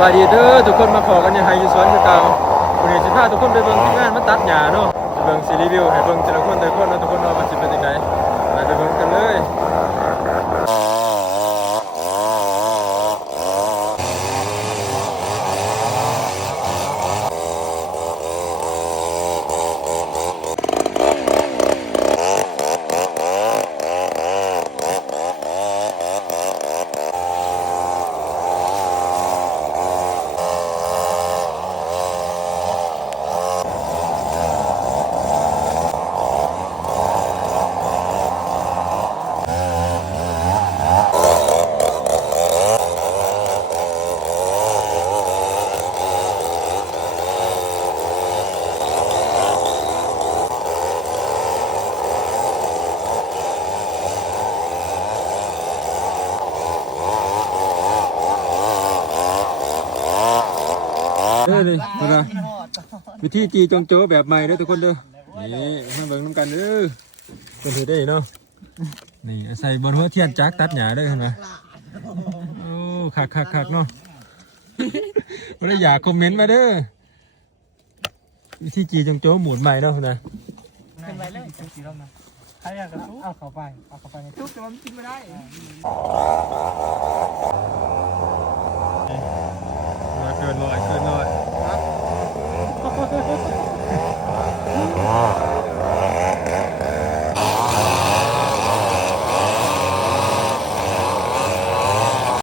บายดีเด้อทุกคนมาขอกันยังไงอยู่สวนคือเก่าวันนี้จะพาทุกคนไปเบิ่งทีมงานมาตัดหญ้าเนาะจะเบิ่งซีรีวิวให้เบิ่งแต่ละคนเนาะทุกคนเนาะมันสิเป็นยังไงไปเบิ่งกันเลยนี่นะวิธีจีจงโจ้แบบใหม่เด้อทุกคนเด้อนี่มาเบิ่งน้ำกันเด้อเป็นที่ได้เนาะนี่ใส่บนหัวเทียนจักตัดหญ้าได้เห็นไหมโอ้คักเนาะไม่ได้อยากคอมเมนต์มาเด้อวิธีจีจงโจ้หมุนใหม่เนาะนะเป็นไรเลยจังสีเรามาใครอยากกระทุ้เอาเข้าไปในทุบแต่ว่ามันกินไม่ได้